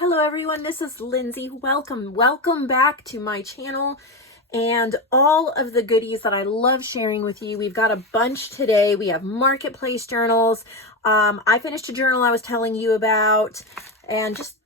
Hello everyone, this is Lindsay. Welcome back to my channel and all of the goodies that I love sharing with you. We've got a bunch today. We have marketplace journals. I finished a journal I was telling you about and just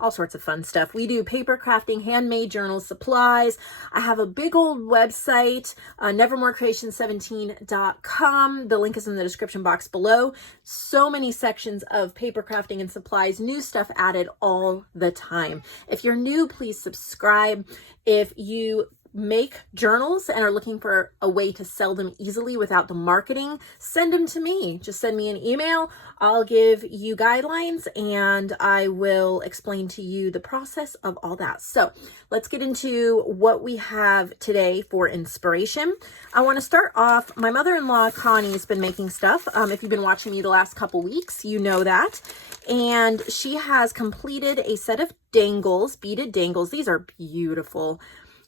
all sorts of fun stuff. We do paper crafting, handmade journals, supplies. I have a big old website, nevermorecreation17.com. The link is in the description box below. So many sections of paper crafting and supplies, new stuff added all the time. If you're new, please subscribe. If you make journals and are looking for a way to sell them easily without the marketing, send them to me. Just send me an email. I'll give you guidelines and I will explain to you the process of all that. So let's get into what we have today for inspiration. I want to start off, my mother-in-law Connie has been making stuff. If you've been watching me the last couple weeks, you know that. And she has completed a set of dangles, beaded dangles. These are beautiful.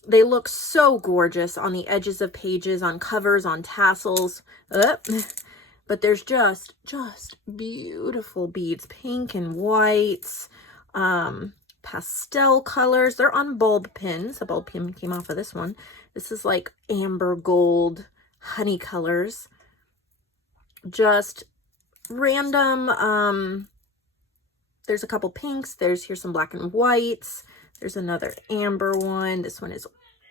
They look so gorgeous on the edges of pages, on covers, on tassels. But there's just beautiful beads, pink and whites, pastel colors. They're on bulb pins. The bulb pin came off of this one. This is like amber gold, honey colors. Just random. There's a couple pinks. Here's some black and whites. There's another amber one. This one is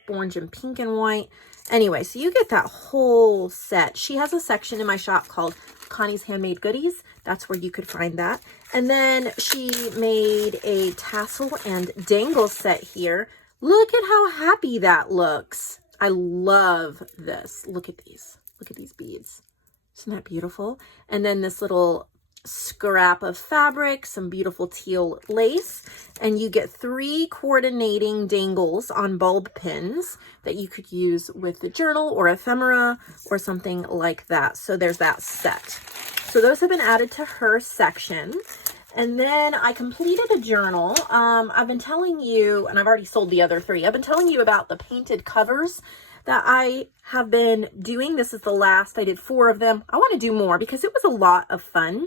orange and pink and white. Anyway, so you get that whole set. She has a section in my shop called Connie's Handmade Goodies. That's where you could find that. And then she made a tassel and dangle set here. Look at how happy that looks. I love this. Look at these. Look at these beads. Isn't that beautiful? And then this little scrap of fabric, some beautiful teal lace, and you get 3 coordinating dangles on bulb pins that you could use with the journal or ephemera or something like that. So there's that set. So those have been added to her section. And then I completed a journal. I've been telling you, and I've already sold the other 3. I've been telling you about the painted covers that I have been doing. This is the last. I did 4 of them. I want to do more because it was a lot of fun.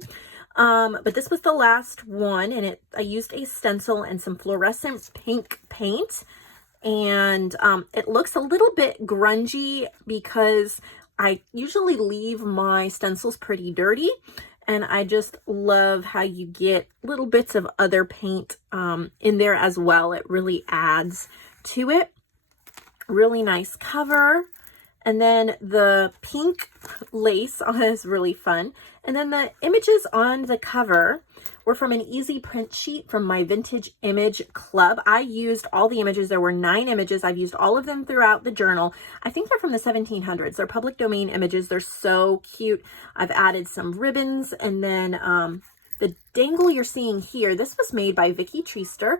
But this was the last one, and I used a stencil and some fluorescent pink paint. And it looks a little bit grungy because I usually leave my stencils pretty dirty. And I just love how you get little bits of other paint in there as well. It really adds to it. Really nice cover. And then the pink lace is really fun. And then the images on the cover were from an easy print sheet from my Vintage Image Club. I used all the images. There were 9 images. I've used all of them throughout the journal. I think they're from the 1700s. They're public domain images. They're so cute. I've added some ribbons, and then the dangle you're seeing here, this was made by Vicki Treaster.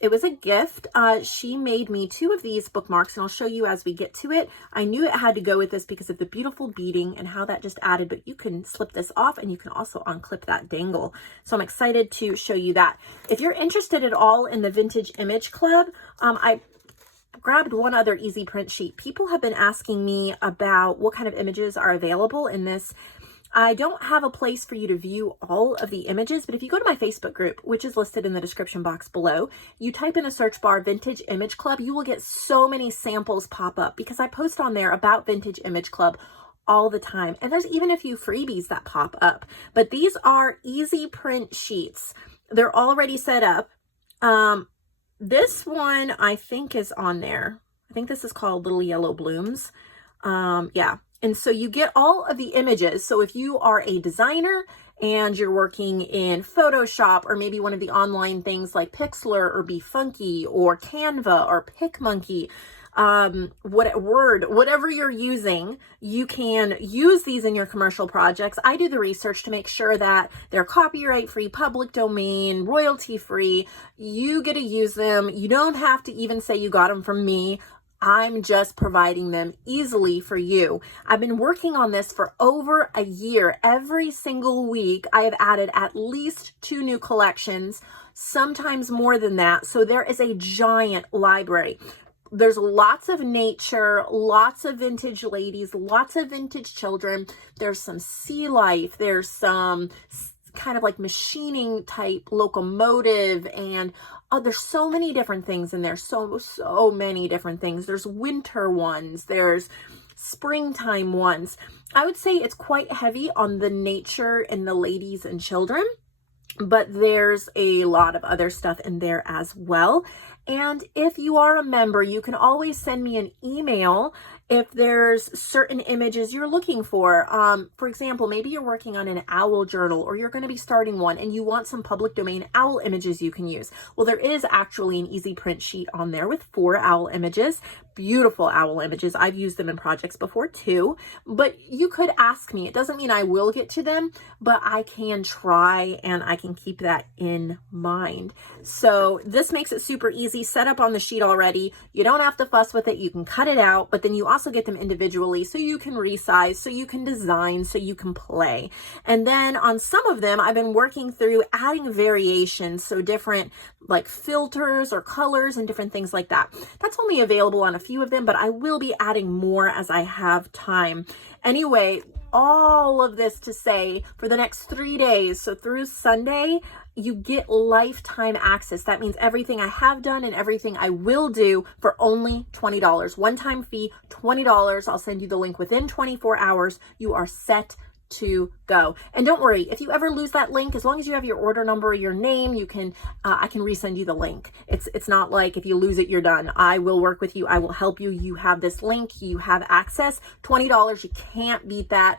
It was a gift. She made me 2 of these bookmarks, and I'll show you as we get to it. I knew it had to go with this because of the beautiful beading and how that just added, but you can slip this off and you can also unclip that dangle. So I'm excited to show you that. If you're interested at all in the Vintage Image Club, I grabbed one other easy print sheet. People have been asking me about what kind of images are available in this. I don't have a place for you to view all of the images, but if you go to my Facebook group, which is listed in the description box below, you type in the search bar Vintage Image Club, you will get so many samples pop up because I post on there about Vintage Image Club all the time. And there's even a few freebies that pop up, but these are easy print sheets. They're already set up. This one I think is on there. I think this is called Little Yellow Blooms. Yeah. And so you get all of the images. So if you are a designer and you're working in Photoshop or maybe one of the online things like Pixlr or Be Funky or Canva or PicMonkey, Word, whatever you're using, you can use these in your commercial projects. I do the research to make sure that they're copyright free, public domain, royalty free. You get to use them. You don't have to even say you got them from me. I'm just providing them easily for you. I've been working on this for over a year. Every single week, I have added at least 2 new collections, sometimes more than that. So there is a giant library. There's lots of nature, lots of vintage ladies, lots of vintage children. There's some sea life. There's some kind of like machining type locomotive, and there's so many different things in there. So many different things. There's winter ones, there's springtime ones. I would say it's quite heavy on the nature and the ladies and children, but there's a lot of other stuff in there as well. And if you are a member, you can always send me an email if there's certain images you're looking for. For example, maybe you're working on an owl journal, or you're going to be starting one and you want some public domain owl images you can use. Well, there is actually an easy print sheet on there with 4 owl images, beautiful owl images. I've used them in projects before too, but you could ask me. It doesn't mean I will get to them, but I can try, and I can keep that in mind. So this makes it super easy, set up on the sheet already. You don't have to fuss with it. You can cut it out, but then you also get them individually, so you can resize, so you can design, so you can play. And then on some of them, I've been working through adding variations, so different like filters or colors and different things like that. That's only available on a few of them, but I will be adding more as I have time. Anyway, all of this to say, for the next 3 days, so through Sunday, you get lifetime access. That means everything I have done and everything I will do for only $20. One-time fee, $20. I'll send you the link within 24 hours. You are set to go. And don't worry, if you ever lose that link, as long as you have your order number or your name, you can I can resend you the link. It's not like if you lose it, you're done. I will work with you. I will help you. You have this link, you have access. $20, you can't beat that.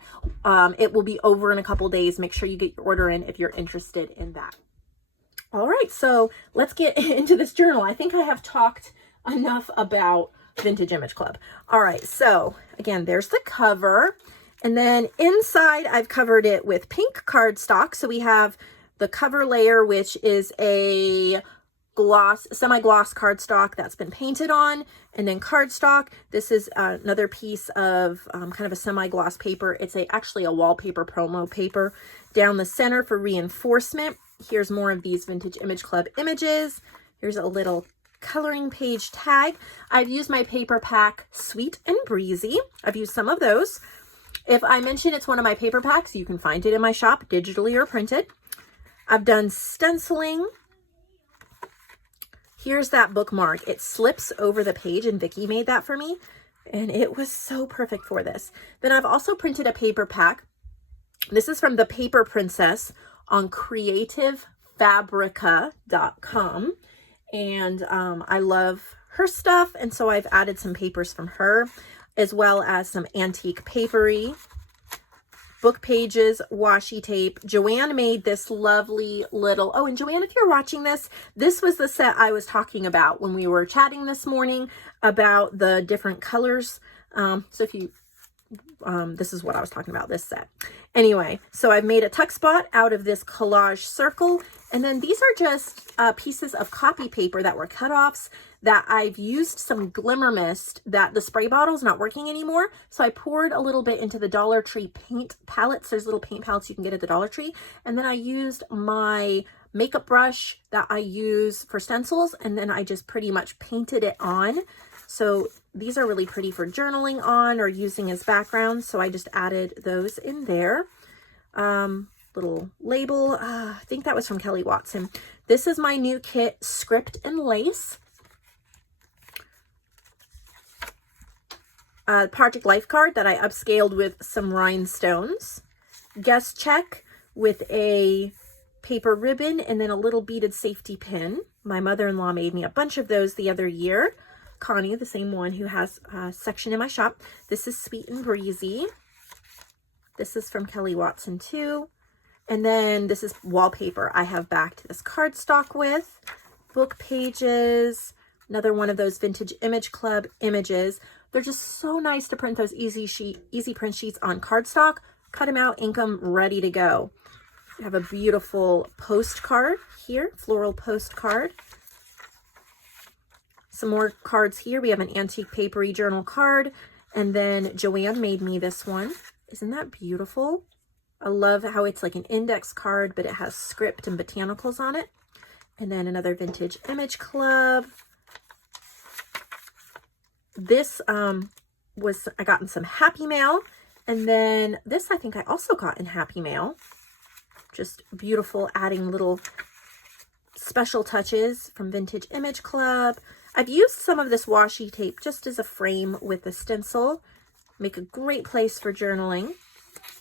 It will be over in a couple days. Make sure you get your order in if you're interested in that. All right, so let's get into this journal. I think I have talked enough about Vintage Image Club. All right, so again, there's the cover. And then inside, I've covered it with pink cardstock. So we have the cover layer, which is a gloss, semi-gloss cardstock that's been painted on, and then cardstock. This is another piece of kind of a semi-gloss paper. It's actually a wallpaper promo paper down the center for reinforcement. Here's more of these Vintage Image Club images. Here's a little coloring page tag. I've used my paper pack Sweet and Breezy. I've used some of those. If I mention it's one of my paper packs, you can find it in my shop, digitally or printed. I've done stenciling. Here's that bookmark. It slips over the page, and Vicki made that for me, and it was so perfect for this. Then I've also printed a paper pack. This is from the Paper Princess on creativefabrica.com, and I love her stuff, and so I've added some papers from her, as well as some antique papery, book pages, washi tape. JoAnn made this lovely little, oh, and JoAnn, if you're watching this, this was the set I was talking about when we were chatting this morning about the different colors. So if you, this is what I was talking about, this set. Anyway, so I've made a tuck spot out of this collage circle. And then these are just pieces of copy paper that were cut-offs that I've used some Glimmer Mist, that the spray bottle's not working anymore. So I poured a little bit into the Dollar Tree paint palettes. There's little paint palettes you can get at the Dollar Tree. And then I used my makeup brush that I use for stencils, and then I just pretty much painted it on. So these are really pretty for journaling on or using as backgrounds. So I just added those in there. Little label, I think that was from Kelly Watson. This is my new kit, Script and Lace. Project Life card that I upscaled with some rhinestones. Guest check with a paper ribbon and then a little beaded safety pin. My mother-in-law made me a bunch of those the other year. Connie, the same one who has a section in my shop. This is Sweet and Breezy. This is from Kelly Watson too. And then this is wallpaper I have backed this cardstock with. Book pages. Another one of those Vintage Image Club images. They're just so nice to print those easy print sheets on cardstock. Cut them out, ink them, ready to go. We have a beautiful postcard here, floral postcard. Some more cards here. We have an antique papery journal card. And then JoAnn made me this one. Isn't that beautiful? I love how it's like an index card, but it has script and botanicals on it. And then another Vintage Image Club. This I got in some Happy Mail. And then this I think I also got in Happy Mail. Just beautiful, adding little special touches from Vintage Image Club. I've used some of this washi tape just as a frame with the stencil. Make a great place for journaling.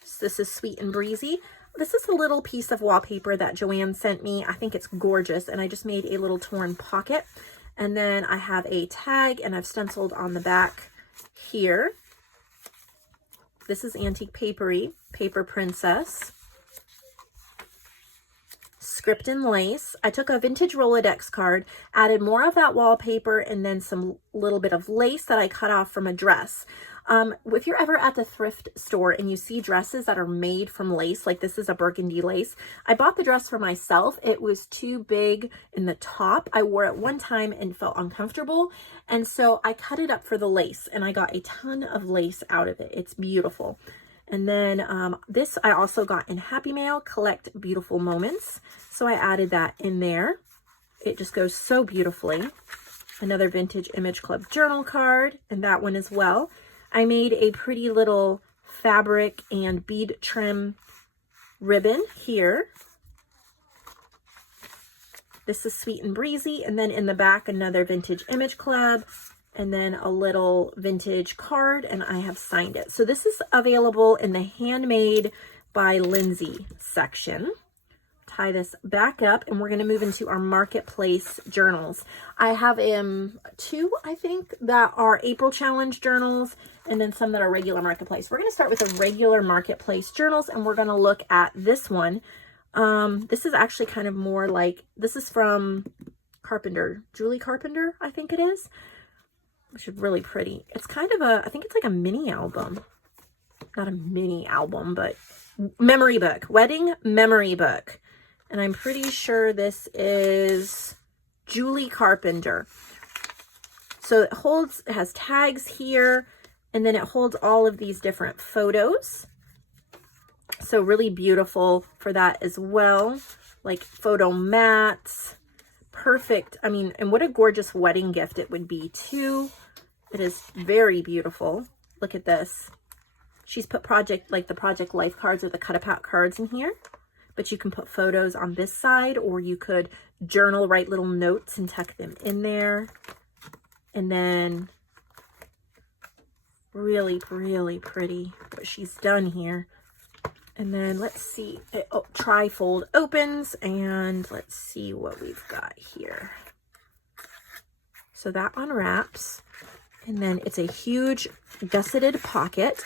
So this is Sweet and Breezy. This is a little piece of wallpaper that JoAnn sent me. I think it's gorgeous, and I just made a little torn pocket. And then I have a tag, and I've stenciled on the back here. This is Antique Papery, Paper Princess. Script and Lace. I took a vintage Rolodex card, added more of that wallpaper, and then some little bit of lace that I cut off from a dress. If you're ever at the thrift store and you see dresses that are made from lace, like this is a burgundy lace, I bought the dress for myself. It was too big in the top. I wore it one time and felt uncomfortable. And so I cut it up for the lace, and I got a ton of lace out of it. It's beautiful. And then this I also got in Happy Mail, Collect Beautiful Moments. So I added that in there. It just goes so beautifully. Another Vintage Image Club journal card, and that one as well. I made a pretty little fabric and bead trim ribbon here. This is Sweet and Breezy, and then in the back, another Vintage Image Club, and then a little vintage card, and I have signed it. So this is available in the Handmade by Lindsay section. Tie this back up, and we're going to move into our Marketplace journals. I have two, I think, that are April Challenge journals, and then some that are regular Marketplace. We're going to start with the regular Marketplace journals, and we're going to look at this one. This is actually kind of more like, this is from Carpenter, Julie Carpenter, I think it is. Which is really pretty. It's kind of I think it's like a mini album. Not a mini album, but memory book. Wedding memory book. And I'm pretty sure this is Julie Carpenter. So it has tags here, and then it holds all of these different photos. So really beautiful for that as well. Like photo mats. Perfect. I mean, and what a gorgeous wedding gift it would be too. It is very beautiful. Look at this. She's put the Project Life cards or the cut-apart cards in here. But you can put photos on this side, or you could journal, write little notes and tuck them in there. And then really, really pretty what she's done here. And then let's see, tri-fold opens, and let's see what we've got here. So that unwraps, and then it's a huge gusseted pocket,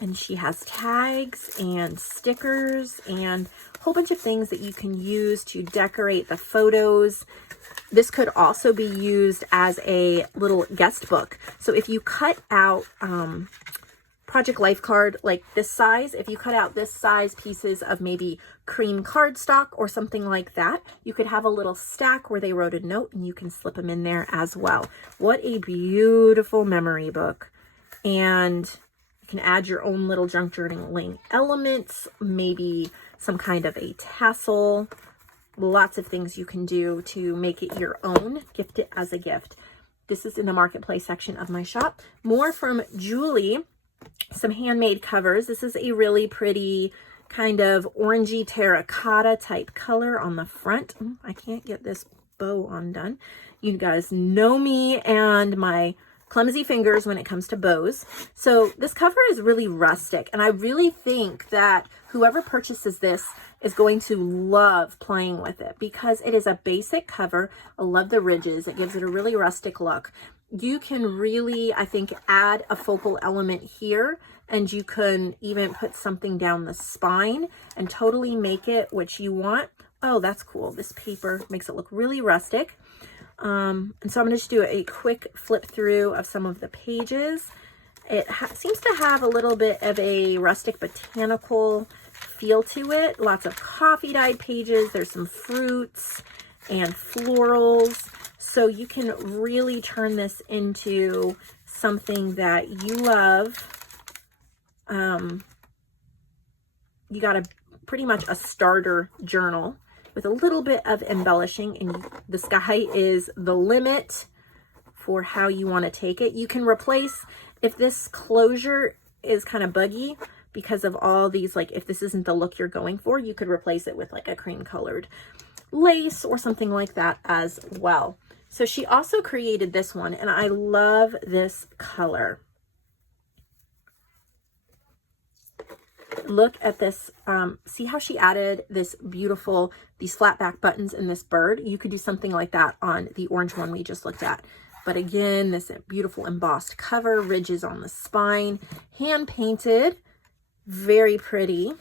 and she has tags and stickers and a whole bunch of things that you can use to decorate the photos. This could also be used as a little guest book. So if you cut out Project Life card like this size, if you cut out this size pieces of maybe cream cardstock or something like that, you could have a little stack where they wrote a note and you can slip them in there as well. What a beautiful memory book. And you can add your own little junk journaling elements, maybe some kind of a tassel, lots of things you can do to make it your own, gift it as a gift. This is in the Marketplace section of my shop. More from Julie. Some handmade covers. This is a really pretty kind of orangey terracotta type color on the front. I can't get this bow undone. You guys know me and my clumsy fingers when it comes to bows. So this cover is really rustic, and I really think that whoever purchases this is going to love playing with it because it is a basic cover. I love the ridges. It gives it a really rustic look. You can really, I think, add a focal element here, and you can even put something down the spine and totally make it what you want. Oh, that's cool. This paper makes it look really rustic. And so I'm going to just do a quick flip through of some of the pages. It seems to have a little bit of a rustic botanical feel to it. Lots of coffee dyed pages. There's some fruits and florals. So you can really turn this into something that you love. You got pretty much a starter journal with a little bit of embellishing, and the sky is the limit for how you want to take it. You can replace, if this closure is kind of buggy, because of all these, like if this isn't the look you're going for, you could replace it with like a cream colored lace or something like that as well. So she also created this one, and I love this color. Look at this. See how she added this beautiful, these flat back buttons in this bird? You could do something like that on the orange one we just looked at. But again, this beautiful embossed cover, ridges on the spine, hand painted, very pretty.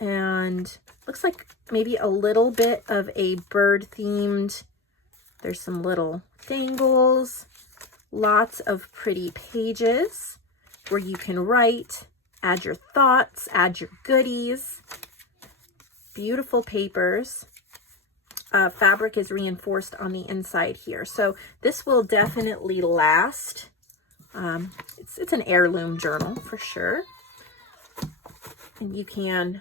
And looks like maybe a little bit of a bird themed. There's some little dangles, lots of pretty pages where you can write, add your thoughts, add your goodies. Beautiful papers. Fabric is reinforced on the inside here. So this will definitely last. It's an heirloom journal for sure. And you can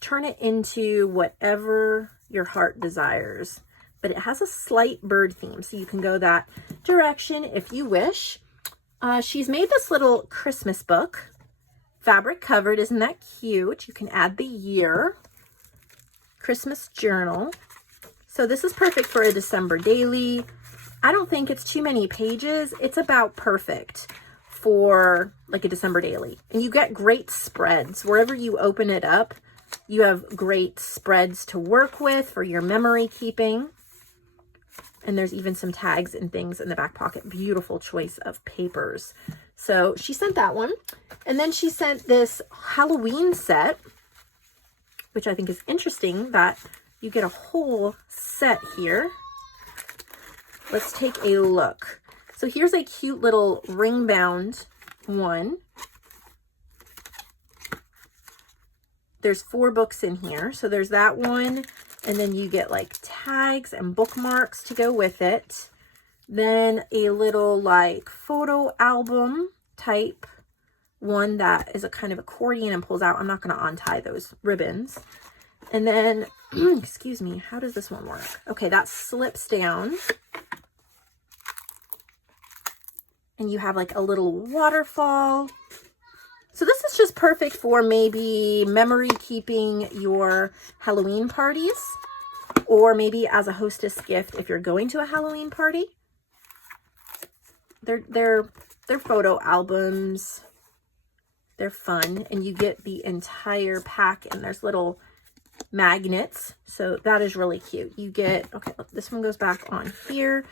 turn it into whatever your heart desires. But it has a slight bird theme, so you can go that direction if you wish. She's made this little Christmas book. Fabric covered, isn't that cute? You can add the year. Christmas journal. So this is perfect for a December daily. I don't think it's too many pages. It's about perfect for like a December daily. And you get great spreads. Wherever you open it up, you have great spreads to work with for your memory keeping. And there's even some tags and things in the back pocket. Beautiful choice of papers. So she sent that one. And then she sent this Halloween set, which I think is interesting that you get a whole set here. Let's take a look. So here's a cute little ring bound one. There's 4 books in here. So there's that one. And then you get like tags and bookmarks to go with it. Then a little like photo album type one that is a kind of accordion and pulls out. I'm not going to untie those ribbons. And then, excuse me, how does this one work? Okay, that slips down. And you have like a little waterfall. So this is just perfect for maybe memory keeping your Halloween parties, or maybe as a hostess gift if you're going to a Halloween party. They're photo albums. They're fun, and you get the entire pack, and there's little magnets. So that is really cute. You get, okay, look, this one goes back on here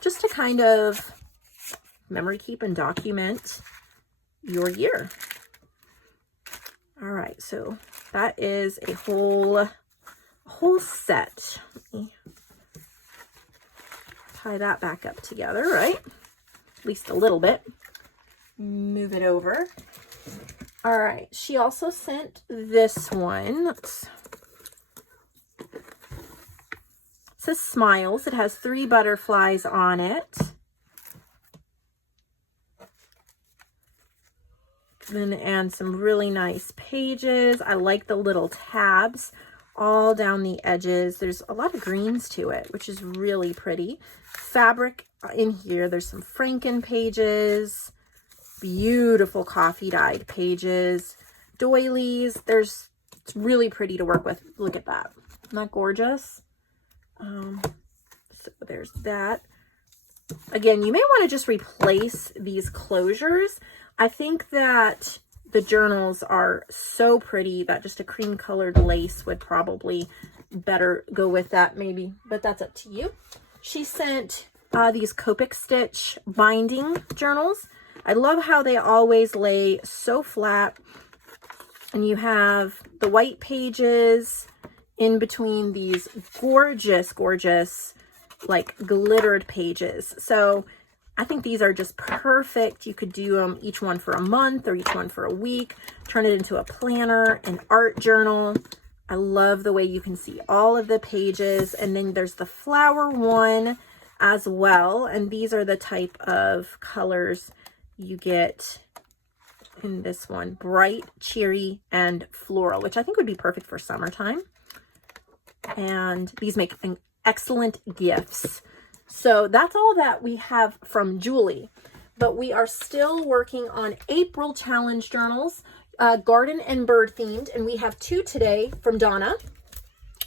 just to kind of memory keep and document your year. All right, so that is a whole set. Let me tie that back up together, right? At least a little bit. Move it over. All right, she also sent this one. It says Smiles. It has 3 butterflies on it. And some really nice pages. I like the little tabs all down the edges. There's a lot of greens to it, which is really pretty. Fabric in here. There's some Franken pages. Beautiful coffee dyed pages. Doilies. It's really pretty to work with. Look at that. Isn't that gorgeous? So there's that. Again, you may want to just replace these closures. I think that the journals are so pretty that just a cream colored lace would probably better go with that maybe, but that's up to you. She sent these Copic Stitch binding journals. I love how they always lay so flat, and you have the white pages in between these gorgeous, gorgeous like glittered pages. So I think these are just perfect. You could do them each one for a month or each one for a week. Turn it into a planner, an art journal. I love the way you can see all of the pages. And then there's the flower one as well. And these are the type of colors you get in this one. Bright, cheery, and floral, which I think would be perfect for summertime. And these make excellent gifts. So that's all that we have from Julie. but we are still working on April challenge journals, garden and bird themed, and we have 2 today from Donna.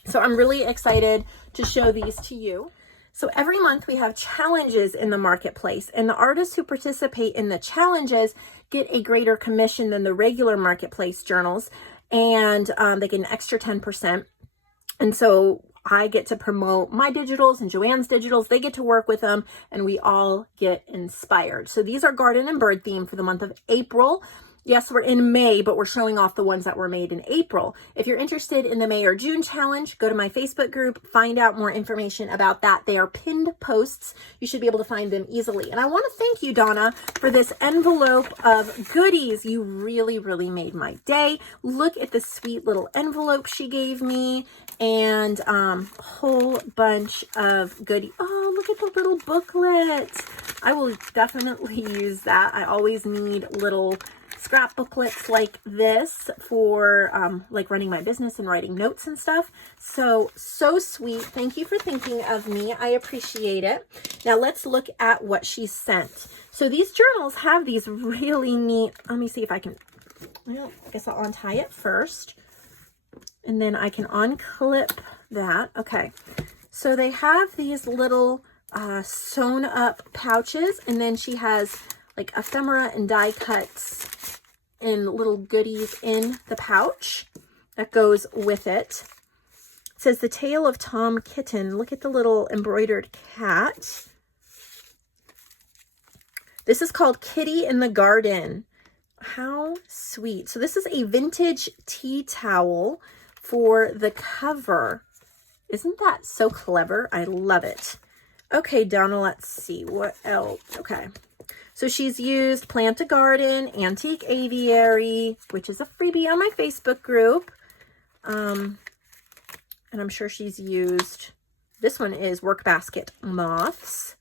So I'm really excited to show these to you. So every month we have challenges in the marketplace, and the artists who participate in the challenges get a greater commission than the regular marketplace journals, and they get an extra 10%. And so I get to promote my digitals and JoAnn's digitals. They get to work with them, and we all get inspired. So these are garden and bird theme for the month of April. Yes, we're in May, but we're showing off the ones that were made in April. If you're interested in the May or June challenge, go to my Facebook group, find out more information about that. They are pinned posts. You should be able to find them easily. And I want to thank you, Donna, for this envelope of goodies. You really, really made my day. Look at the sweet little envelope she gave me, and a whole bunch of goodies. Oh, look at the little booklet. I will definitely use that. I always need little scrap booklets like this for like running my business and writing notes and stuff. So sweet. Thank you for thinking of me. I appreciate it. Now let's look at what she sent. So these journals have these really neat, let me see if I can, well, I guess I'll untie it first, and then I can unclip that. Okay. So they have these little sewn up pouches, and then she has like ephemera and die cuts and little goodies in the pouch that goes with it. It says the tale of Tom Kitten. Look at the little embroidered cat. This is called Kitty in the Garden. How sweet. So this is a vintage tea towel for the cover. Isn't that so clever? I love it. Okay, Donna, let's see what else. Okay. So she's used Plant a Garden, Antique Aviary, which is a freebie on my Facebook group. And I'm sure she's used, this one is Work Basket Moths.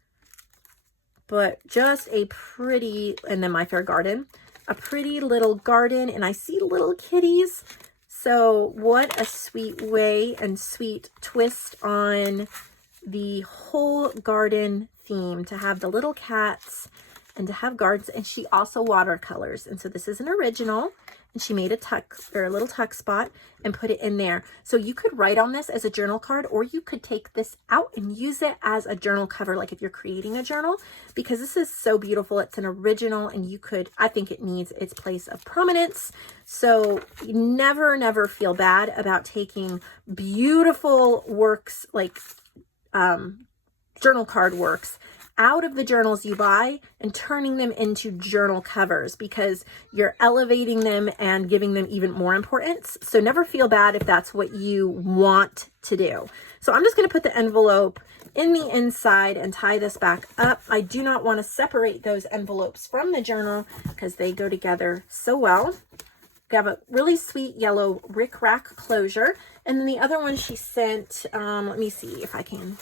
But just a pretty, and then My Fair Garden, a pretty little garden. And I see little kitties. So what a sweet way and sweet twist on the whole garden theme, to have the little cats and to have gardens. And she also watercolors. And so this is an original, and she made a tuck, or a little tuck spot, and put it in there. So you could write on this as a journal card, or you could take this out and use it as a journal cover, like if you're creating a journal, because this is so beautiful. It's an original, and you could, I think it needs its place of prominence. So you never feel bad about taking beautiful works, like journal card works, out of the journals you buy and turning them into journal covers, because you're elevating them and giving them even more importance. So never feel bad if that's what you want to do. So I'm just going to put the envelope in the inside and tie this back up. I do not want to separate those envelopes from the journal because they go together so well. We have a really sweet yellow rickrack closure. And then the other one she sent, let me see if I can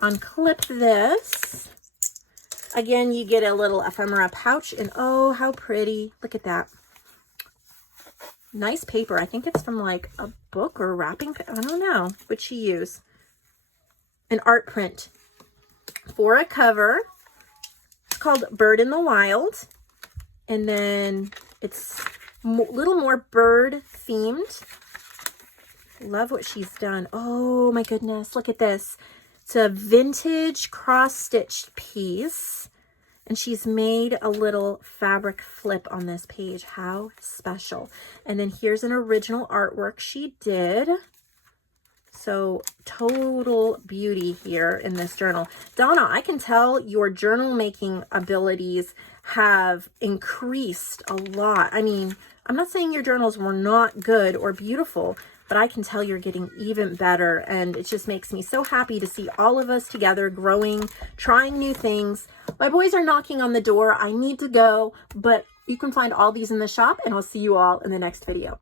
unclip this. Again, you get a little ephemera pouch, and oh, how pretty. Look at that. Nice paper. I think it's from like a book or wrapping. I don't know what she used. An art print for a cover. It's called Bird in the Wild. And then it's a little more bird themed. Love what she's done. Oh my goodness. Look at this. It's a vintage cross-stitched piece, and she's made a little fabric flip on this page. How special. And then here's an original artwork she did. So total beauty here in this journal. Donna, I can tell your journal making abilities have increased a lot. I mean, I'm not saying your journals were not good or beautiful, but I can tell you're getting even better, and it just makes me so happy to see all of us together growing, trying new things. My boys are knocking on the door. I need to go, but you can find all these in the shop, and I'll see you all in the next video.